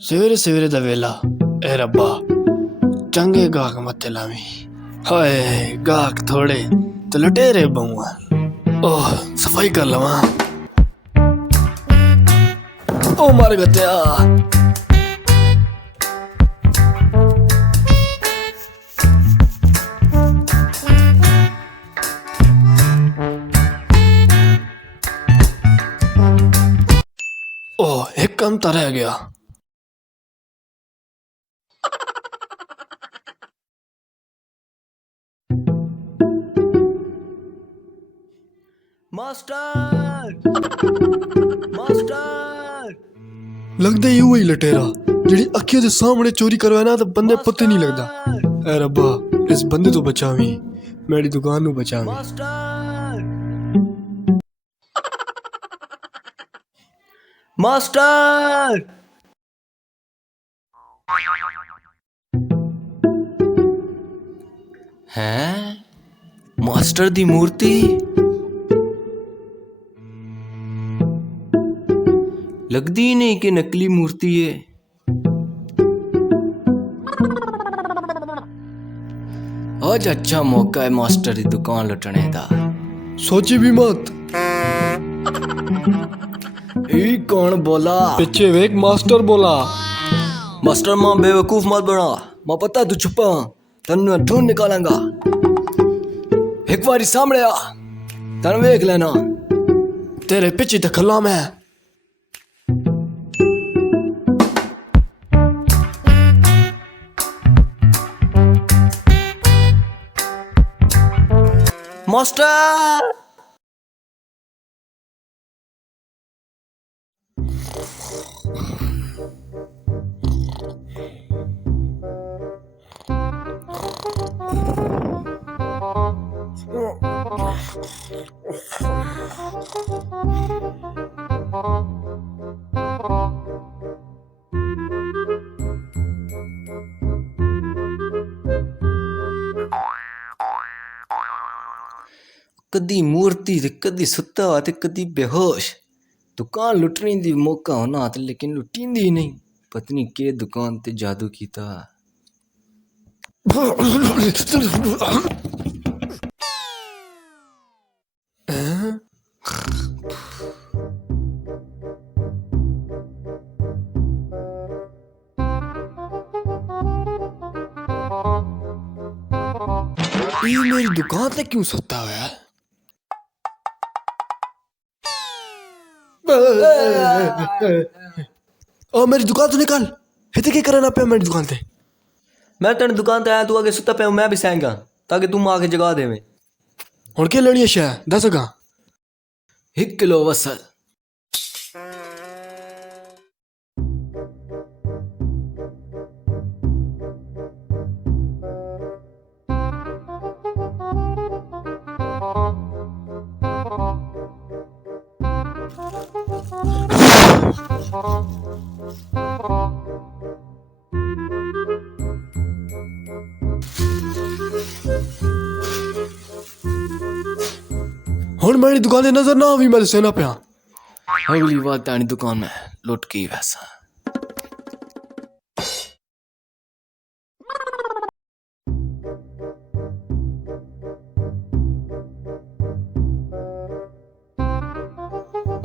सवेरे सवेरे दा वेला ए रब्बा चंगे गाहक मत्थे लावी। हाय गाहक थोड़े तो लुटेरे बहुआ। ओह सफाई कर लवा। ओ मर गया। ओह एक काम तो रह गया। मास्टर मास्टर लगदा ही वही लटेरा जेड़ी अखियों दे सामने चोरी करवाए ना तो बंदे पता नहीं लगदा। ए रब्बा इस बंदे तो बचावी, मेरी दुकान नु बचावी। मास्टर मास्टर हैं मास्टर दी मूर्ति लगदी ही नहीं कि नकली मूर्ति है। आज अच्छा मौका है मास्टर की दुकान लुटने का। सोची भी मत। ई कौन बोला? पीछे वेख मास्टर बोला। मास्टर मां बेवकूफ मत बना, मां पता तू छुपा तन्नू ढूंढ निकालेंगा। एक बारी सामने आ तन वेख लेना। तेरे पीछे तो खला मैं। मास्टर कदी मूर्ति ते कदी सुत्ता हुआ ते कदी बेहोश। दुकान लुटने दी मौका होना ते लेकिन लुटींदी ही नहीं। पत्नी के दुकान ते जादू कीता। ये मेरी दुकान पे क्यों सोता हुआ है? ओ मेरी दुकान तो निकाल। इतने क्या करना पे मेरी दुकान पे? मैं तेन दुकान ते आया तू आगे सुता पे मैं भी सहेंगा ताकि तू आके जगा देवे। हुण के लेनी है शह दस गा। 1 किलो वसल। हुण मेरी दुकान पे नजर ना आवी मैं सेना पे। अगली बार तानी दुकान में लुट की वैसा।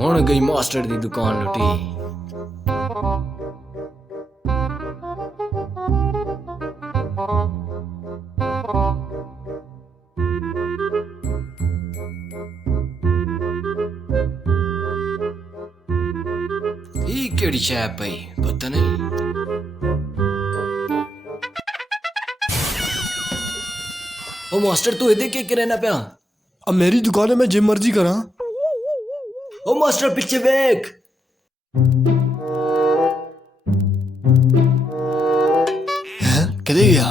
हुण गई मास्टर दी दुकान लुटी। केड़ी शै पई पता नहीं। ओ मास्टर तू इधर के रहना पिया? अब मेरी दुकान है मैं जिम मर्जी करा। ओ मास्टर पीछे देख। हैं किधर गया?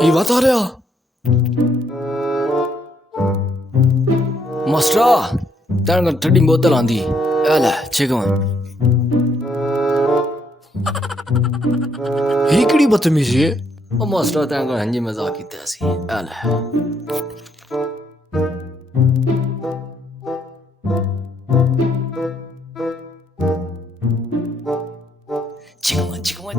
ਇਹ ਬਤਾ ਰਿਹਾ ਮਾਸਟਰਾ ਤੈਨੂੰ ਠੰਡੀ ਬੋਤਲ ਆਂਦੀ ਆ ਲੈ ਛੇਕਵਾਂ ਇਹ ਕਿਹੜੀ ਬਦਤਮੀਜ਼ੀ ਹੈ ਉਹ ਮਾਸਟਰਾ ਤੈਨੂੰ ਹਾਂਜੀ ਮਜ਼ਾਕ ਕੀਤਾ ਸੀ ਆ ਲੈ ਛੇਕਵਾਂ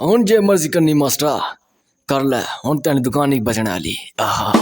ਹੁਣ ਜੇ ਮਰਜ਼ੀ ਕਰਨੀ ਮਾਸਟਰਾ ਕਰ ਲੈ ਹੁਣ ਤੈਨੂੰ ਦੁਕਾਨ ਨਹੀਂ ਬਚਣ ਵਾਲੀ ਆਹਾ